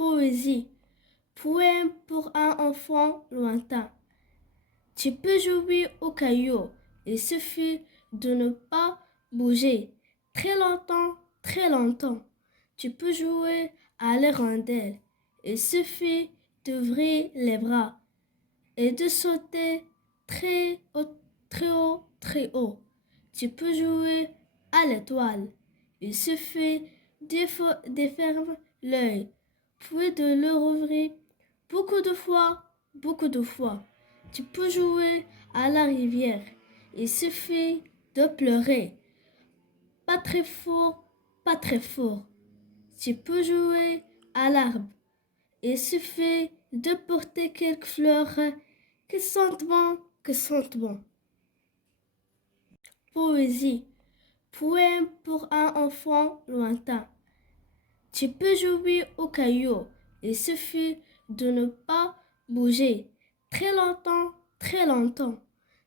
Poésie. Poème pour un enfant lointain. Tu peux jouer au caillou, il suffit de ne pas bouger. Très longtemps, très longtemps. Tu peux jouer à l'hirondelle, il suffit d'ouvrir les bras et de sauter très haut, très haut, très haut. Tu peux jouer à l'étoile, il suffit de fermer l'œil, puis de le rouvrir beaucoup de fois, beaucoup de fois. Tu peux jouer à la rivière, il suffit de pleurer. Pas très fort, pas très fort. Tu peux jouer à l'arbre, il suffit de porter quelques fleurs qui sentent bon, qui sentent bon. Poésie. Poème pour un enfant lointain. Tu peux jouer au caillou, il suffit de ne pas bouger. Très longtemps, très longtemps.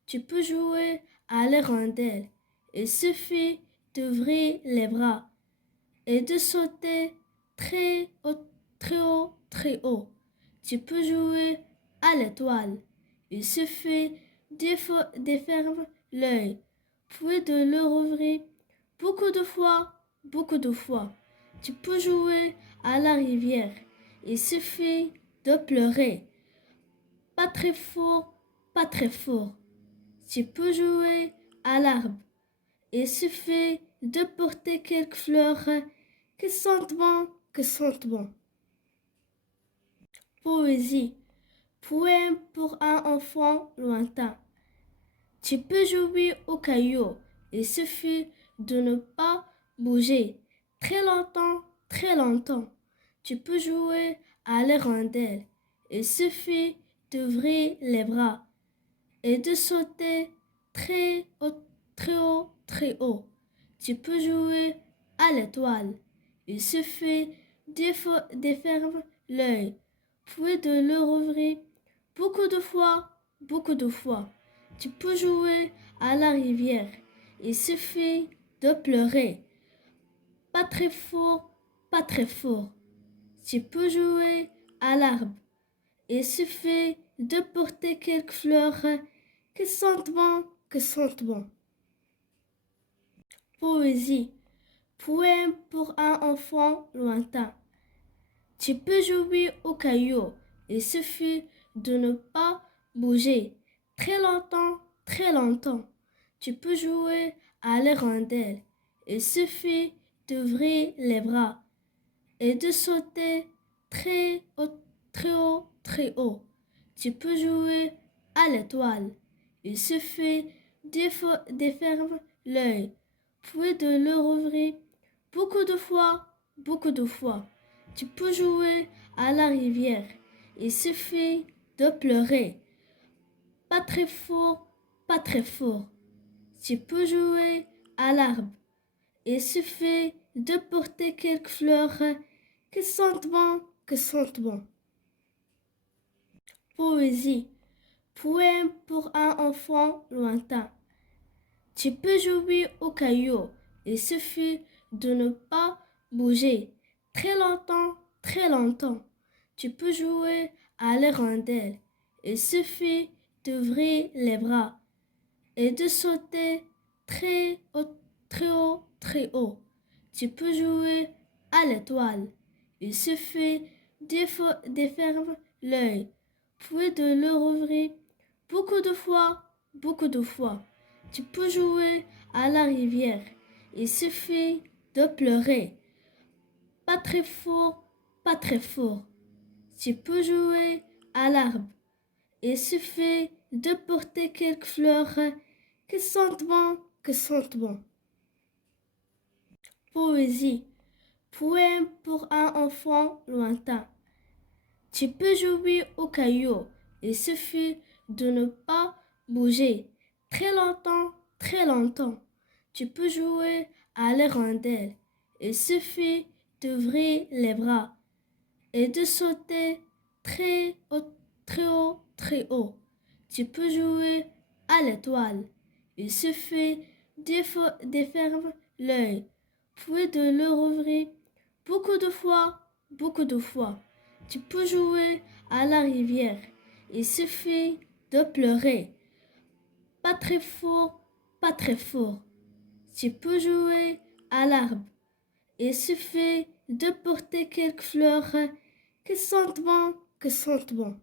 Tu peux jouer à l'hirondelle, il suffit d'ouvrir les bras et de sauter très haut, très haut, très haut. Tu peux jouer à l'étoile, il suffit de fermer l'œil, puis de le rouvrir beaucoup de fois, beaucoup de fois. Tu peux jouer à la rivière, il suffit de pleurer. Pas très fort, pas très fort. Tu peux jouer à l'arbre, il suffit de porter quelques fleurs qui sentent bon, qui sentent bon. Poésie. Poème pour un enfant lointain. Tu peux jouer au caillou, il suffit de ne pas bouger. Très longtemps, très longtemps. Tu peux jouer à l'hirondelle, il suffit d'ouvrir les bras et de sauter très haut, très haut, très haut. Tu peux jouer à l'étoile, il suffit de fermer l'œil, puis de le rouvrir beaucoup de fois, beaucoup de fois. Tu peux jouer à la rivière, il suffit de pleurer. Pas très fort, pas très fort. Tu peux jouer à l'arbre, il suffit de porter quelques fleurs qui sentent bon, qui sentent bon. Poésie. Poème pour un enfant lointain. Tu peux jouer au caillou, il suffit de ne pas bouger. Très longtemps, très longtemps. Tu peux jouer à l'hirondelle, il suffit d'ouvrir les bras et de sauter très haut, très haut, très haut. Tu peux jouer à l'étoile, il suffit de fermer l'œil, puis de le rouvrir beaucoup de fois, beaucoup de fois. Tu peux jouer à la rivière, il suffit de pleurer. Pas très fort, pas très fort. Tu peux jouer à l'arbre, il suffit de porter quelques fleurs qui sentent bon, qui sentent bon. Poésie. Poème pour un enfant lointain. Tu peux jouer au caillou, il suffit de ne pas bouger. Très longtemps, très longtemps. Tu peux jouer à l'hirondelle, il suffit d'ouvrir les bras et de sauter très haut, très haut, très haut. Tu peux jouer à l'étoile, il suffit de fermer l'œil, puis de le rouvrir beaucoup de fois, beaucoup de fois. Tu peux jouer à la rivière, il suffit de pleurer. Pas très fort, pas très fort. Tu peux jouer à l'arbre, il suffit de porter quelques fleurs qui sentent bon, qui sentent bon. Poésie. Poème pour un enfant lointain. Tu peux jouer au caillou, il suffit de ne pas bouger. Très longtemps, très longtemps. Tu peux jouer à l'hirondelle, il suffit d'ouvrir les bras et de sauter très haut, très haut, très haut. Tu peux jouer à l'étoile, il suffit de fermer l'œil, puis de le rouvrir beaucoup de fois, beaucoup de fois. Tu peux jouer à la rivière. Il suffit de pleurer. Pas très fort, pas très fort. Tu peux jouer à l'arbre. Il suffit de porter quelques fleurs qui sentent bon, qui sentent bon.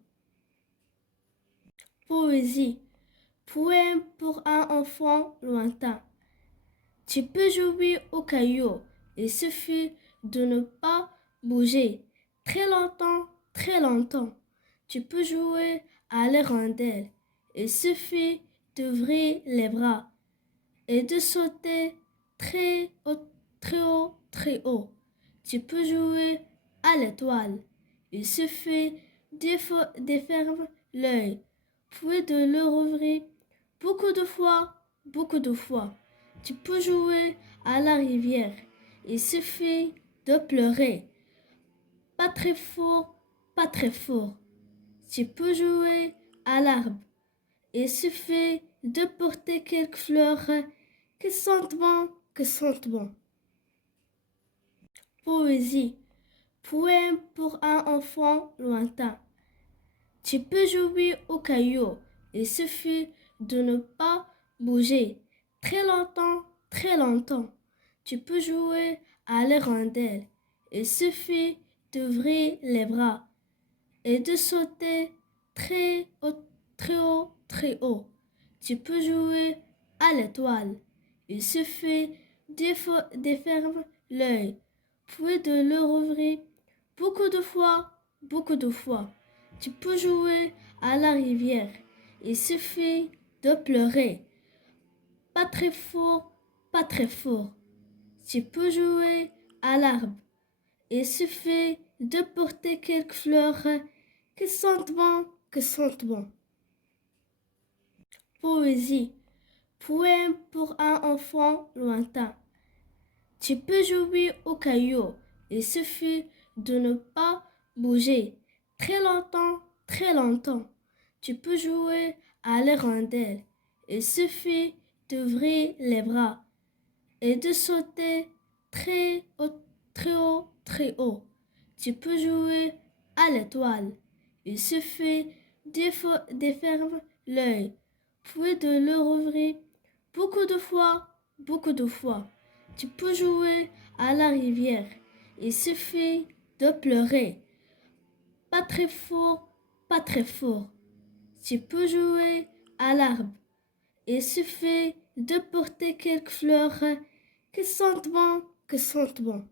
Poésie. Poème pour un enfant lointain. Tu peux jouer au caillou. Il suffit de ne pas bouger. Très longtemps, très longtemps. Tu peux jouer à l'hirondelle. Il suffit d'ouvrir les bras et de sauter très haut, très haut, très haut. Tu peux jouer à l'étoile. Il suffit de fermer l'œil, puis de le rouvrir beaucoup de fois, beaucoup de fois. Tu peux jouer à la rivière. Il suffit de pleurer. Pas très fort, pas très fort. Tu peux jouer à l'arbre. Il suffit de porter quelques fleurs qui sentent bon, qui sentent bon. Poésie. Poème pour un enfant lointain. Tu peux jouer au caillou. Il suffit de ne pas bouger. Très longtemps, très longtemps. Tu peux jouer à l'hirondelle. Il suffit d'ouvrir les bras et de sauter très haut, très haut, très haut. Tu peux jouer à l'étoile. Il suffit de fermer l'œil, puis de le rouvrir beaucoup de fois, beaucoup de fois. Tu peux jouer à la rivière. Il suffit de pleurer. Pas très fort, pas très fort. Tu peux jouer à l'arbre. Il suffit de porter quelques fleurs qui sentent bon, qui sentent bon. Poésie. Poème pour un enfant lointain. Tu peux jouer au caillou. Il suffit de ne pas bouger. Très longtemps, très longtemps. Tu peux jouer à l'hirondelle. Il suffit d'ouvrir les bras et de sauter très haut, très haut, très haut. Tu peux jouer à l'étoile. Il suffit de fermer l'œil, puis de le rouvrir beaucoup de fois, beaucoup de fois. Tu peux jouer à la rivière. Il suffit de pleurer. Pas très fort, pas très fort. Tu peux jouer à l'arbre. Il suffit de porter quelques fleurs qui sentent bon, qui sentent bon.